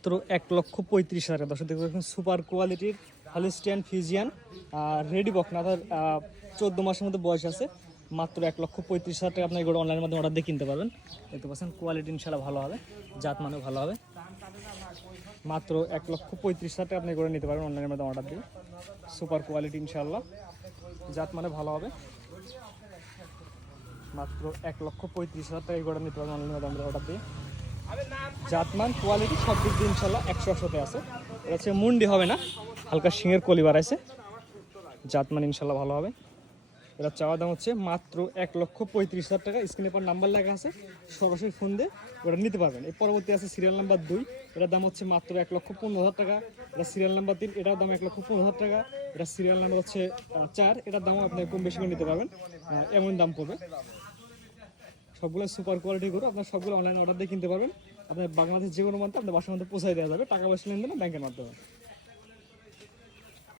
মাত্র 1,35,000 টাকা। দর্শক দেখতে পাচ্ছেন সুপার কোয়ালিটির হলিস্টিয়ান ফিজিয়ান রেডি বক না, তার 14 মাসের মধ্যে বয়স আছে। মাত্র 1,35,000 টাকা আপনার এগুলো অনলাইনের মাধ্যমে অর্ডার দিয়ে কিনতে পারবেন। দেখতে পাচ্ছেন কোয়ালিটি ইনশাল্লাহ ভালো হবে, জাত মানেও ভালো হবে। মাত্র 1,35,000 টাকা আপনি এগুলো নিতে পারবেন অনলাইনের মাধ্যমে অর্ডার দিয়ে। সুপার কোয়ালিটি ইনশাল্লাহ, জাত মানে ভালো হবে। মাত্র 1,35,000 টাকা এগুলো নিতে পারবেন অনলাইনের মাধ্যমে অর্ডার দিয়ে। জাতমান কোয়ালিটি সব দিক দিয়ে ইনশাল্লাহ 100-তে আছে। এটা হচ্ছে মুন্ডি হবে না, হালকা শিঙের কলি বাড়াইছে। জাতমান ইনশাল্লাহ ভালো হবে। এটা চাওয়া দাম হচ্ছে মাত্র 1,35,000 টাকা। স্ক্রিনে পর নাম্বার লেখা আছে, সরাসরি ফোন দিয়ে ওটা নিতে পারবেন। এর পরবর্তী আছে সিরিয়াল নাম্বার 2, এটার দাম হচ্ছে মাত্র 1,15,000 টাকা। এটা সিরিয়াল নাম্বার 3, এটার দাম 1,15,000 টাকা। এটা সিরিয়াল নাম্বার হচ্ছে 4, এটার দামও আপনি কম বেশি করে নিতে পারবেন, এমন দাম পড়বে। সবগুলো সুপার কোয়ালিটি গরু, আপনার সবগুলো অনলাইন অর্ডার দিয়ে কিনতে পারবেন। আপনার বাংলাদেশ যে কোনো মাধ্যমে আপনার বাসার মধ্যে পৌঁছায় দেওয়া যাবে, টাকা পয়সা লেনদেন ব্যাংকের মাধ্যমে।